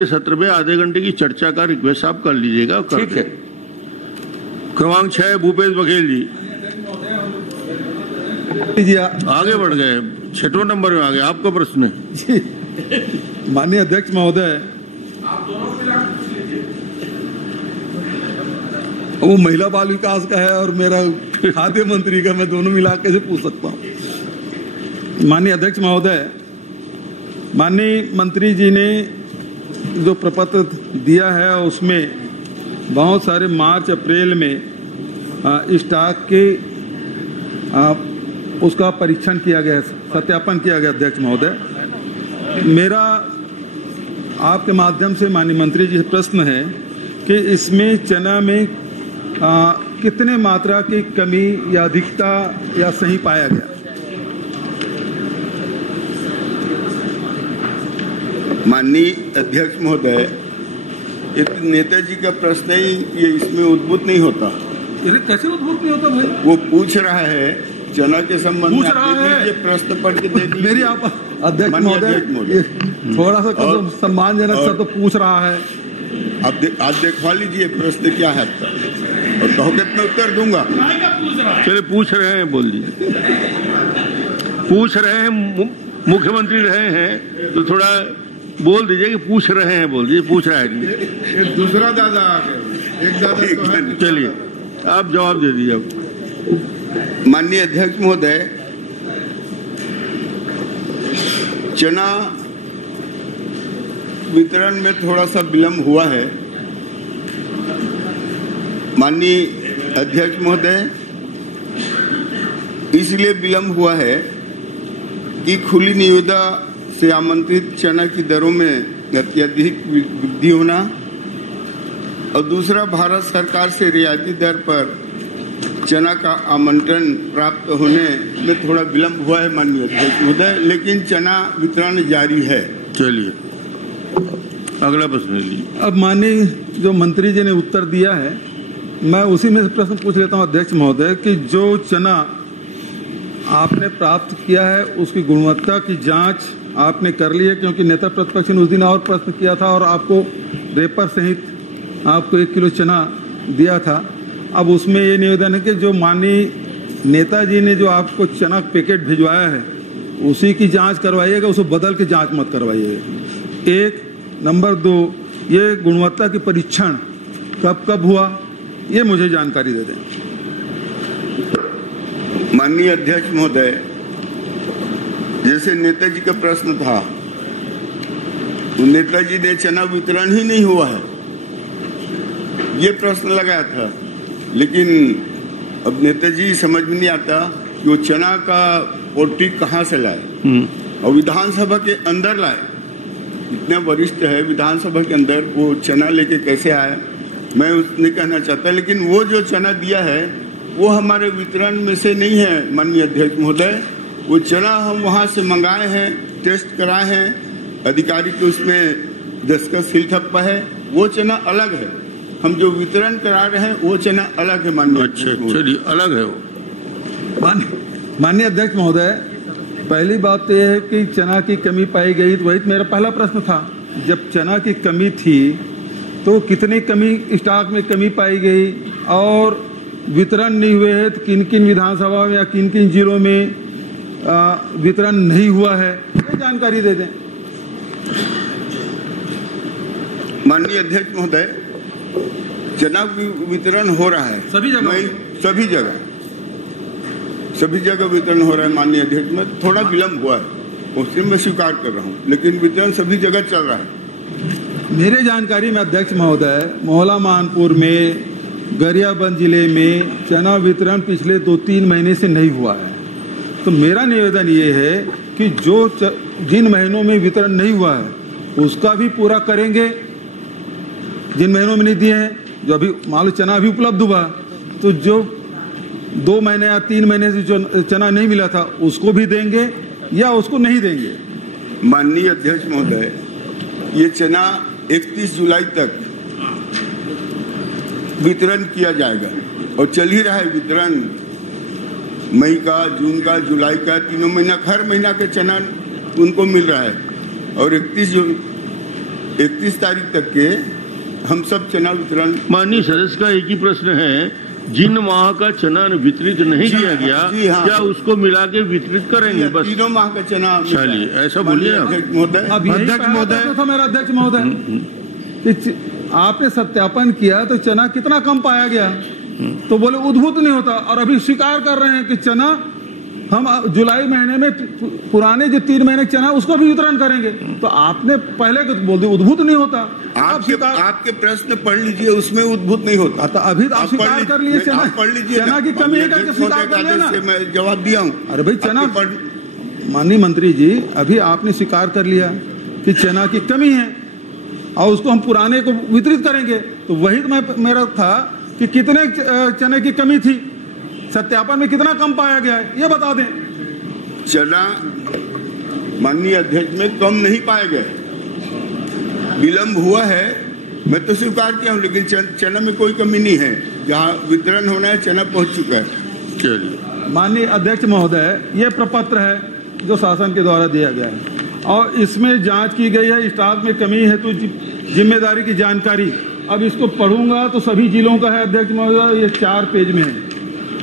सत्र में आधे घंटे की चर्चा का रिक्वेस्ट आप कर लीजिएगा। ठीक है। क्रमांक 6 भूपेश बघेल जी आगे बढ़ गए, 6वें नंबर में आ गए। आपका प्रश्न है। माननीय अध्यक्ष महोदय, वो महिला बाल विकास का है और मेरा खाद्य मंत्री का, मैं दोनों मिला के से पूछ सकता हूँ। माननीय अध्यक्ष महोदय, माननीय मंत्री जी ने जो प्रपत्र दिया है उसमें बहुत सारे मार्च अप्रैल में स्टॉक के उसका परीक्षण किया गया, सत्यापन किया गया। अध्यक्ष महोदय, मेरा आपके माध्यम से माननीय मंत्री जी से प्रश्न है कि इसमें चना में कितने मात्रा की कमी या अधिकता या सही पाया गया? माननीय अध्यक्ष महोदय, एक नेताजी का प्रश्न ही ये इसमें उद्भूत नहीं होता। कैसे उद्भूत नहीं होता भाई? वो पूछ रहा है चना के संबंध में, ये प्रश्न पढ़ के दे दीजिए। मेरी आप अध्यक्ष महोदय थोड़ा सा सम्मानजनक सर तो पूछ रहा है। आप देखवा लीजिए प्रश्न क्या है आपका, और कहोगे मैं उत्तर दूंगा। चलिए, पूछ रहे हैं, बोल दीजिए। पूछ रहे हैं, मुख्यमंत्री रहे हैं तो थोड़ा बोल दीजिए कि पूछ रहे हैं, बोल दीजिए। पूछ रहा है एक दूसरा दादा आ गया, एक दादा तो है। चलिए, आप जवाब दे दीजिए। माननीय अध्यक्ष महोदय, चना वितरण में थोड़ा सा विलम्ब हुआ है। माननीय अध्यक्ष महोदय, इसलिए विलम्ब हुआ है कि खुली निविदा से आमंत्रित चना की दरों में अत्यधिक वृद्धि होना और दूसरा भारत सरकार से रियायती दर पर चना का आमंत्रण प्राप्त होने में थोड़ा विलम्ब हुआ है माननीय अध्यक्ष महोदय, लेकिन चना वितरण जारी है। चलिए, अगला प्रश्न लीजिए। अब माननीय जो मंत्री जी ने उत्तर दिया है, मैं उसी में से प्रश्न पूछ लेता हूँ अध्यक्ष महोदय कि जो चना आपने प्राप्त किया है उसकी गुणवत्ता की जांच आपने कर ली है? क्योंकि नेता प्रतिपक्ष ने उस दिन और प्रश्न किया था और आपको रेपर सहित आपको 1 किलो चना दिया था। अब उसमें ये निवेदन है कि जो माननीय नेताजी ने जो आपको चना पैकेट भिजवाया है उसी की जांच करवाइएगा, उसको बदल के जांच मत करवाइएगा। 1 नंबर 2, ये गुणवत्ता की परीक्षण कब हुआ, ये मुझे जानकारी दे दें। माननीय अध्यक्ष महोदय, जैसे नेताजी का प्रश्न था, तो नेताजी ने चना वितरण ही नहीं हुआ है ये प्रश्न लगाया था, लेकिन अब नेताजी समझ में नहीं आता कि वो चना का पोटी कहाँ से लाए और विधानसभा के अंदर लाए। इतना वरिष्ठ है विधानसभा के अंदर, वो चना लेके कैसे आया मैं उसने कहना चाहता। लेकिन वो जो चना दिया है वो हमारे वितरण में से नहीं है माननीय अध्यक्ष महोदय। वो चना हम वहां से मंगाए हैं, टेस्ट कराए हैं, अधिकारी को उसमें दस्तखत सील ठप्पा है, वो चना अलग है। हम जो वितरण करा रहे हैं वो चना अलग है माननीय। अच्छा, चलिए, अलग है वो। माननीय अध्यक्ष महोदय, पहली बात तो यह है कि चना की कमी पाई गई, तो वही मेरा पहला प्रश्न था। जब चना की कमी थी तो कितनी कमी स्टॉक में कमी पाई गई और वितरण नहीं हुए हैं तो किन किन विधानसभा में या किन किन जिलों में वितरण नहीं हुआ है, ये जानकारी दे दें। माननीय अध्यक्ष महोदय, चना वितरण हो रहा है सभी जगह वितरण हो रहा है माननीय अध्यक्ष महोदय। थोड़ा विलम्ब हुआ है उससे मैं स्वीकार कर रहा हूँ, लेकिन वितरण सभी जगह चल रहा है। मेरे जानकारी में अध्यक्ष महोदय, मोहला मानपुर में, गरियाबंद जिले में चना वितरण पिछले 2-3 महीने से नहीं हुआ है। तो मेरा निवेदन ये है कि जो जिन महीनों में वितरण नहीं हुआ है उसका भी पूरा करेंगे। जिन महीनों में नहीं दिए हैं, जो अभी मान लो चना अभी उपलब्ध हुआ, तो जो 2 महीने या 3 महीने से जो चना नहीं मिला था उसको भी देंगे या उसको नहीं देंगे? माननीय अध्यक्ष महोदय, ये चना 31 जुलाई तक वितरण किया जाएगा और चल ही रहा है वितरण। मई का, जून का, जुलाई का, 3 महीना, हर महीना के चना उनको मिल रहा है और 31 31 तारीख तक के हम सब चना वितरण। माननीय सदस्य का एक ही प्रश्न है, जिन माह का चना वितरित नहीं किया गया, क्या उसको मिला के वितरित करेंगे? बस तीनों माह का चना। चलिए ऐसा बोलिए अध्यक्ष महोदय था मेरा अध्यक्ष महोदय कि आपने सत्यापन किया तो चना कितना कम पाया गया, तो बोले उद्भूत नहीं होता, और अभी स्वीकार कर रहे हैं कि चना हम जुलाई महीने में पुराने जो 3 महीने चना उसको भी वितरण करेंगे। तो आपने पहले बोल दिया उद्भूत नहीं होता। आपके प्रश्न पढ़ लीजिए, उसमें उद्भूत नहीं होता। तो अभी तो आप स्वीकार कर लिए चना, पढ़ लीजिए, चना की कमी है करके स्वीकार कर लिया ना। मैं जवाब दिया हूँ। अरे भाई चना, माननीय मंत्री जी अभी आपने स्वीकार कर लिया कि चना की कमी है और उसको हम पुराने को वितरित करेंगे। तो वही तो मेरा था कि कितने चने की कमी थी, सत्यापन में कितना कम पाया गया है, ये बता दें। चना माननीय अध्यक्ष में कम नहीं पाए गए, विलम्ब हुआ है, मैं तो स्वीकार किया हूँ, लेकिन चना में कोई कमी नहीं है। जहाँ वितरण होना है चना पहुँच चुका है। चलिए माननीय अध्यक्ष महोदय, ये प्रपत्र है जो शासन के द्वारा दिया गया है और इसमें जांच की गई है स्टाफ में कमी हेतु जिम्मेदारी की जानकारी। अब इसको पढ़ूंगा तो सभी जिलों का है अध्यक्ष महोदय, ये 4 पेज में है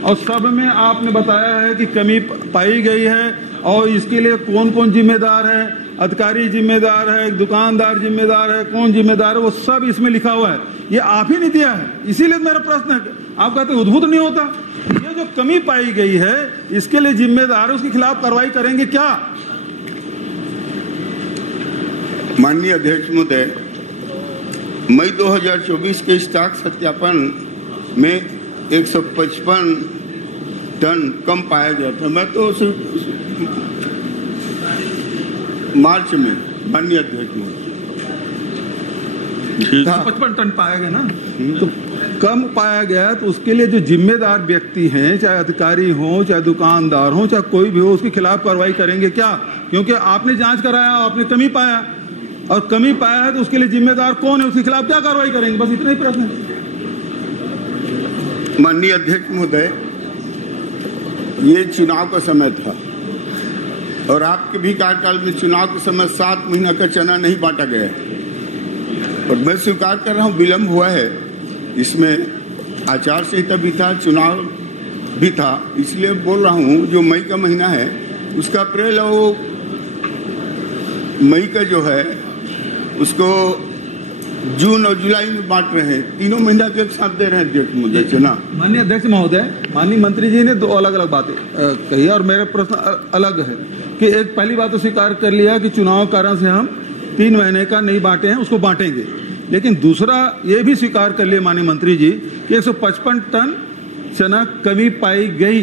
और सब में आपने बताया है कि कमी पाई गई है और इसके लिए कौन कौन जिम्मेदार है, अधिकारी जिम्मेदार है, दुकानदार जिम्मेदार है, कौन जिम्मेदार है, वो सब इसमें लिखा हुआ है। ये आप ही नहीं दिया है, इसीलिए मेरा प्रश्न है। आप कहते उद्भूत नहीं होता। ये जो कमी पाई गई है इसके लिए जिम्मेदार है, उसके खिलाफ कार्रवाई करेंगे क्या? माननीय अध्यक्ष महोदय, मई 2024 के स्टॉक सत्यापन में 155 टन कम पाया गया था। मैं तो मार्च में माननीय अध्यक्ष महोदय 55 टन पाया गया ना, तो कम पाया गया तो उसके लिए जो जिम्मेदार व्यक्ति हैं, चाहे अधिकारी हो, चाहे दुकानदार हो, चाहे कोई भी हो, उसके खिलाफ कार्रवाई करेंगे क्या? क्योंकि आपने जांच कराया, आपने कमी पाया और कमी पाया है तो उसके लिए जिम्मेदार कौन है, उसके खिलाफ क्या कार्रवाई करेंगे? बस इतना ही प्रश्न है। माननीय अध्यक्ष महोदय, ये चुनाव का समय था और आपके भी कार्यकाल में चुनाव के समय 7 महीना का चना नहीं बांटा गया और मैं स्वीकार कर रहा हूँ विलम्ब हुआ है। इसमें आचार संहिता भी था, चुनाव भी था, इसलिए बोल रहा हूँ। जो मई का महीना है उसका अप्रैल और मई का जो है उसको जून और जुलाई में बांट रहे हैं, तीनों महीना के एक साथ दे रहे हैं अध्यक्ष महोदय चना। माननीय अध्यक्ष महोदय, माननीय मंत्री जी ने 2 अलग-अलग बातें कही और मेरा प्रश्न अलग है कि एक पहली बात तो स्वीकार कर लिया कि चुनाव कारण से हम 3 महीने का नहीं बांटे हैं, उसको बांटेंगे, लेकिन दूसरा ये भी स्वीकार कर लिया माननीय मंत्री जी कि 155 टन चना कमी पाई गई,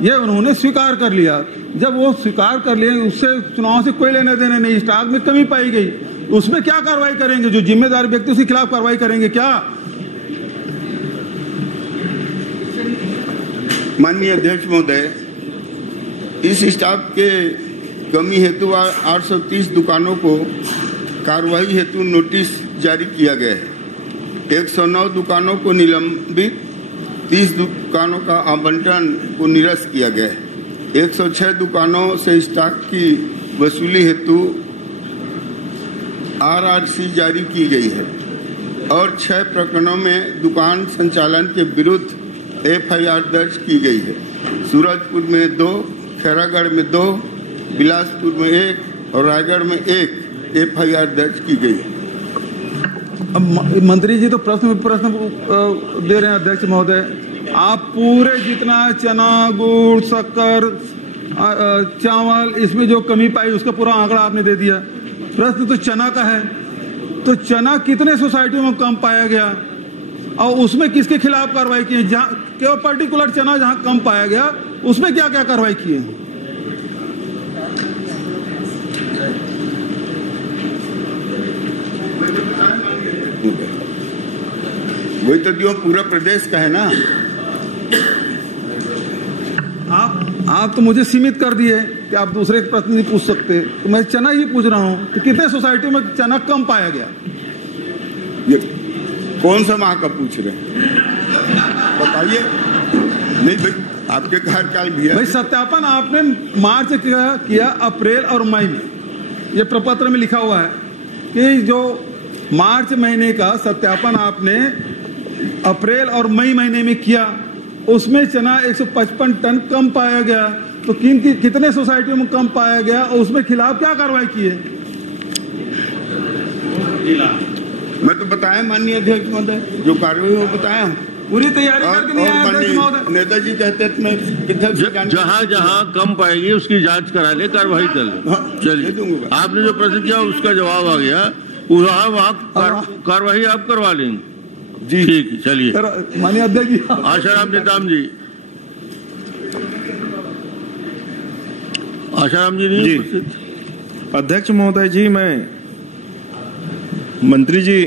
ये उन्होंने स्वीकार कर लिया। जब वो स्वीकार कर लिए, उससे चुनाव से कोई लेने देने नहीं, स्टॉक में कमी पाई गई, उसमें क्या कार्रवाई करेंगे? जो जिम्मेदार व्यक्ति उसके खिलाफ कार्रवाई करेंगे क्या? माननीय अध्यक्ष महोदय, इस स्टाफ के कमी हेतु 830 दुकानों को कार्रवाई हेतु नोटिस जारी किया गया है। 109 दुकानों को निलंबित, 30 दुकानों का आवंटन को निरस्त किया गया है। 106 दुकानों से स्टॉक की वसूली हेतु RRC जारी की गई है और 6 प्रकरणों में दुकान संचालन के विरुद्ध FIR दर्ज की गई है। सूरजपुर में 2, खैरागढ़ में 2, बिलासपुर में 1 और रायगढ़ में 1 FIR दर्ज की गई है। अब मंत्री जी तो प्रश्न दे रहे हैं अध्यक्ष महोदय, आप पूरे जितना चना, गुड़, शक्कर, चावल, इसमें जो कमी पाई उसका पूरा आंकड़ा आपने दे दिया। प्रश्न तो चना का है, तो चना कितने सोसाइटियों में कम पाया गया और उसमें किसके खिलाफ कार्रवाई की? जहाँ केवल पर्टिकुलर चना जहाँ कम पाया गया उसमें क्या क्या कार्रवाई की है? वही तो जो पूरा प्रदेश का है ना। आप तो मुझे सीमित कर दिए कि आप दूसरे प्रश्न नहीं पूछ सकते, तो मैं चना ही पूछ रहा हूँ कि कितने सोसाइटी में चना कम पाया गया? ये कौन सा माह का पूछ रहे हैं बताइए। नहीं भाई, आपके कार्यकाल भी है। भाई सत्यापन आपने मार्च किया, अप्रैल और मई में, ये प्रपत्र में लिखा हुआ है कि जो मार्च महीने का सत्यापन आपने अप्रैल और मई महीने में किया, उसमें चना 155 टन कम पाया गया। तो कितने सोसाइटियों में कम पाया गया और उसमें खिलाफ क्या कार्रवाई की है? मैं तो बताया माननीय अध्यक्ष महोदय, जो कार्रवाई वो बताया हूँ। पूरी तैयारी करके नहीं आया अध्यक्ष महोदय। नेताजी कहते हैं जहाँ जहाँ कम पाएगी उसकी जांच करा ले, कार्रवाई कर ले। चलिए, आपने जो प्रश्न किया उसका जवाब आ गया, वहाँ कार्रवाई आप करवा लेंगे जी। ठीक है, चलिए माननीय अध्यक्ष जी। आशाराम नेताम जी, आशाराम जी नहीं। अध्यक्ष महोदय जी, मैं मंत्री जी